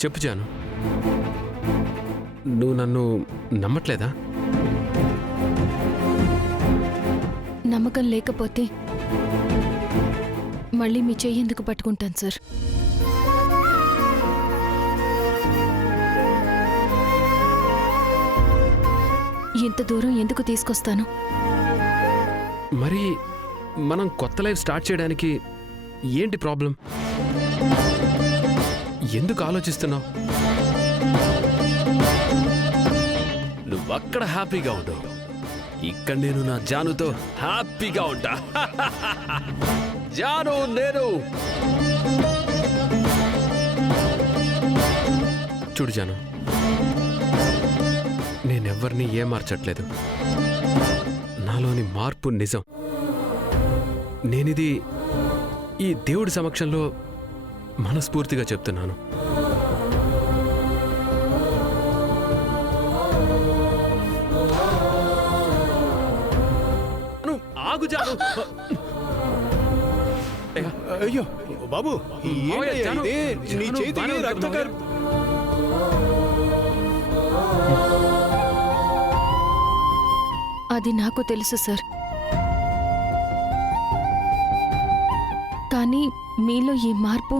చెప్పు జాను, నువ్వు నన్ను నమ్మట్లేదా? నమ్మకం లేకపోతే మళ్ళీ మీ చెయ్యి ఎందుకు పట్టుకుంటాను సార్? ఇంత దూరం ఎందుకు తీసుకొస్తాను? మరి మనం కొత్త లైఫ్ స్టార్ట్ చేయడానికి ఏంటి ప్రాబ్లం? ఎందుకు ఆలోచిస్తున్నావు? నువ్వక్కడ హ్యాపీగా ఉండు, ఇక్కడ నేను నా జానుతో హ్యాపీగా ఉంటా. జాను నేను చూడు జాను, నేనెవ్వరినీ ఏమార్చట్లేదు. నాలోని మార్పు నిజం. నేనిది ఈ దేవుడి సమక్షంలో మనస్ఫూర్తిగా చెప్తున్నాను. ఆగు జాను. అయ్యో బాబు, ఏంటయ్యా ఇది? నీ చేతికి రక్తకర్ అది నాకు తెలుసు సార్, కానీ మీలో ఈ మార్పు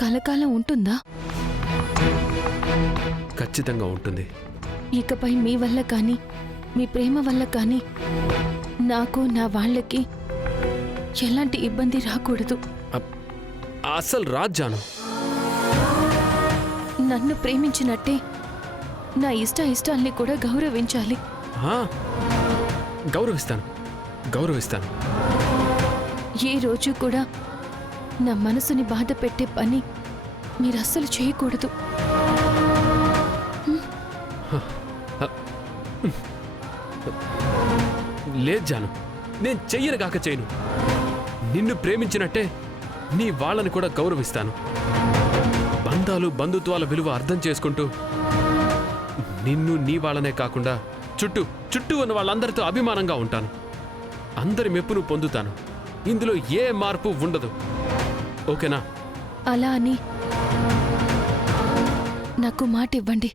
కలకాలం ఉంటుందా? ఖచ్చితంగా ఉంటుంది. ఇకపై మీ వల్ల కానీ మీ ప్రేమ వల్ల కానీ నాకు నా వాళ్ళకి ఎలాంటి ఇబ్బంది రాకూడదు. అసలు రాజ్ జాను. నన్ను ప్రేమించినట్టే నా ఇష్టాల్ని కూడా గౌరవించాలి. గౌరవిస్తాను, గౌరవిస్తాను. ఏ రోజు కూడా నా మనసుని బాధ పెట్టే పని మీరు అస్సలు చేయకూడదు. లేదు జాను, నేను చెయ్యను కాక చేయను. నిన్ను ప్రేమించినట్టే నీ వాళ్ళని కూడా గౌరవిస్తాను. బంధాలు బంధుత్వాల విలువ అర్థం చేసుకుంటూ నిన్ను నీ వాళ్ళనే కాకుండా చుట్టూ ఉన్న వాళ్ళందరితో అభిమానంగా ఉంటాను. అందరి మెప్పును పొందుతాను. ఇందులో ఏ మార్పు ఉండదు. ఓకేనా? అలా అని నాకు మాట ఇవ్వండి.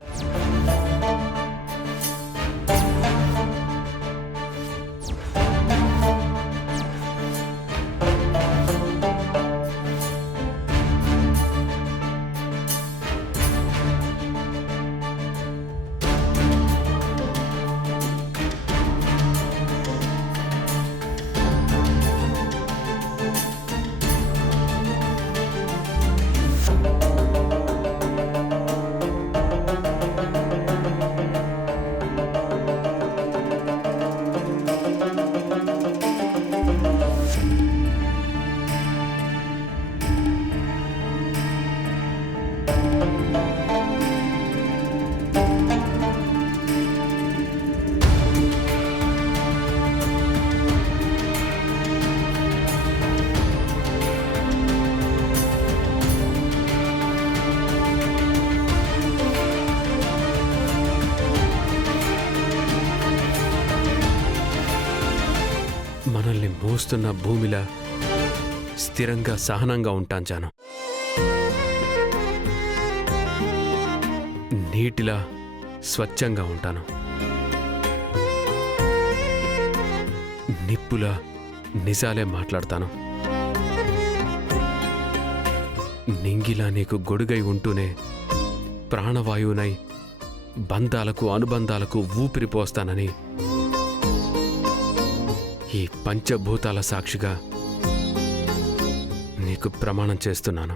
మనల్ని మోస్తున్న భూమిలా స్థిరంగా సహనంగా ఉంటాను జాను. నీటిలా స్వచ్ఛంగా ఉంటాను. నిప్పులా నిజాలే మాట్లాడతాను. నింగిలా నీకు గొడుగై ఉంటూనే ప్రాణవాయువునై బంధాలకు అనుబంధాలకు ఊపిరిపోస్తానని ఈ పంచభూతాల సాక్షిగా నీకు ప్రమాణం చేస్తున్నాను.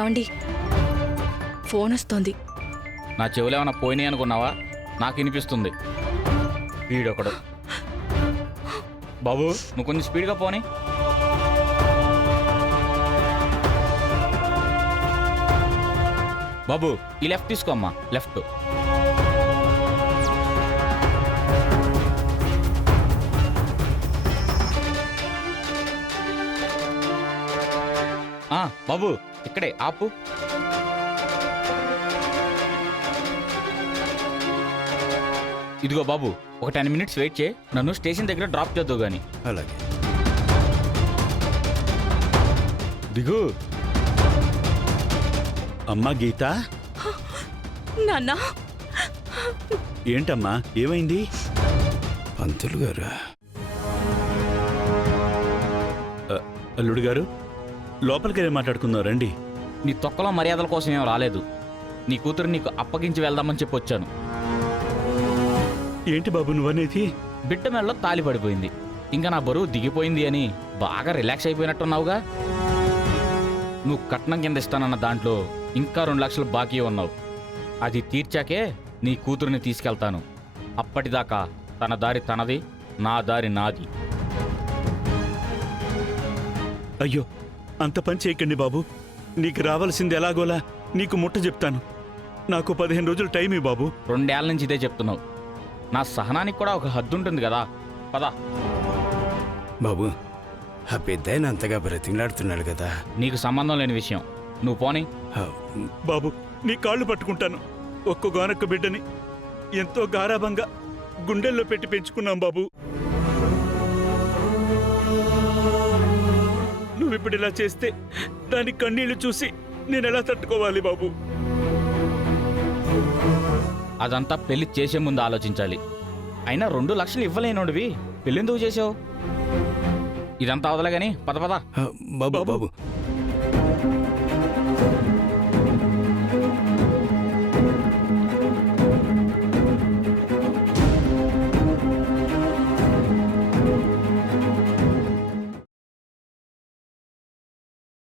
ఏమండి ఫోన్ వస్తోంది. నా చెవులు ఏమైనా పోయినాయి అనుకున్నావా? నాకు వినిపిస్తుంది. వీడొకడు. బాబు నువ్వు కొంచెం స్పీడ్గా పోనీ. బాబు ఈ లెఫ్ట్ తీసుకో అమ్మా, లెఫ్ట్. బాబు ఇక్కడే ఆపు. ఇదిగో బాబు, ఒక 10 minutes వెయిట్ చేయి, నన్ను స్టేషన్ దగ్గర డ్రాప్ చేద్దావు గాని. అలాగే. దిగు. అమ్మా గీత, నాన్న ఏంటమ్మా ఏమైంది? పంతులు గారు, అల్లుడు గారు లోపలికి వెళ్ళి మాట్లాడుకుందాం రండి. నీ తొక్కలో మర్యాదల కోసం ఏం రాలేదు. నీ కూతురు నీకు అప్పగించి వెళ్దామని చెప్పి వచ్చాను. ఏంటి బాబు నువ్వనేది? బిడ్డ మెడలో తాలి పడిపోయింది, ఇంకా నా బరువు దిగిపోయింది అని బాగా రిలాక్స్ అయిపోయినట్టున్నావుగా. నువ్వు కట్నం కింద ఇస్తానన్న దాంట్లో ఇంకా 2 లక్షలు బాకీ ఉన్నావు. అది తీర్చాకే నీ కూతురుని తీసుకెళ్తాను. అప్పటిదాకా తన దారి తనది, నా దారి నాది. అయ్యో అంత పని చేయకండి బాబు. నీకు రావాల్సింది ఎలాగోలా నీకు ముట్ట చెప్తాను. నాకు 15 రోజులు టైం ఇవ్వు బాబు. 2 ఏళ్ల నుంచి ఇదే చెప్తున్నావు. నా సహనానికి కూడా ఒక హద్దు ఉంటుంది కదా. పదా. బాబు ఆ పెద్దాయన అంతగా బ్రతిమలాడుతున్నాడు కదా. నీకు సంబంధం లేని విషయం, నువ్వు పోనీ. ఆ, బాబు నీ కాళ్ళు పట్టుకుంటాను. ఒక్కగానొక్క బిడ్డని ఎంతో గారాభంగా గుండెల్లో పెట్టి పెంచుకున్నాం బాబు. నువ్విప్పుడు ఇలా చేస్తే దాని కన్నీళ్లు చూసి నేను ఎలా తట్టుకోవాలి బాబు? అదంతా పెళ్లి చేసే ముందు ఆలోచించాలి. అయినా 2 లక్షలు ఇవ్వలేనోడివి పెళ్ళెందుకు చేసావు? ఇదంతా అవదలే గాని పద పద. బాబు బాబు. బాబు